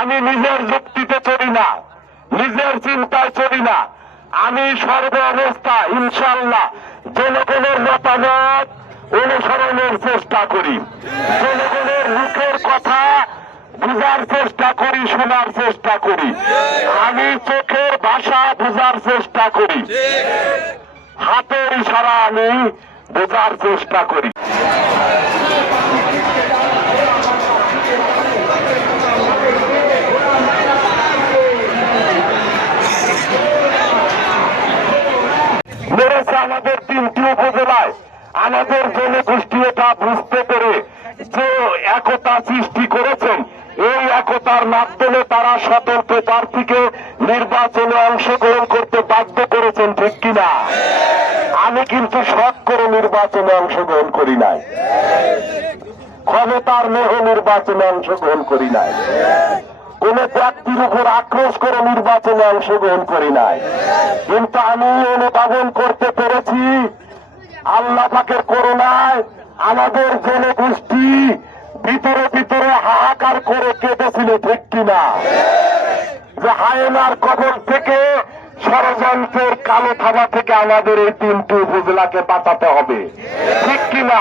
আমি নিজের যুক্তিতে চলি না, নিজের চিন্তায় চলি না। আমি সর্ব অবস্থা ইনশাআল্লাহ জনগণের মতামত অনুসরণের চেষ্টা করি, জনগণের মুখের কথা বুঝার চেষ্টা করি, শোনার চেষ্টা করি। আমি চোখের ভাষা বোঝার চেষ্টা করি, হাতের ইশারা আমি বোঝার চেষ্টা করি। মেরেছে আমাদের 3টি উপজেলায়। আমাদের জনগোষ্ঠী এটা বুঝতে পেরে যে একতা সৃষ্টি করেছেন, এই একতার মাধ্যমে তারা স্বতন্ত্র প্রার্থীকে নির্বাচনে অংশগ্রহণ করতে বাধ্য করেছেন, ঠিক কিনা? আমি কিন্তু শখ করে নির্বাচনে অংশগ্রহণ করি নাই, ক্ষমতার মোহে নির্বাচনে অংশগ্রহণ করি নাই, কোন ব্যক্তির উপর আক্রোশ করে নির্বাচনে অংশগ্রহণ করি নাই। কিন্তু আমি অনুধাবন করতে পেরেছি আল্লাহ পাকের করুণায় আমাদের জনগোষ্ঠী ভিতরে ভিতরে হাহাকার করে কেঁদেছিল, ঠিক কিনা? যে হায়েনার কবল থেকে, ষড়যন্ত্রের কালো থাবা থেকে আমাদের এই 3টি উপজেলাকে বাঁচাতে হবে, ঠিক কিনা?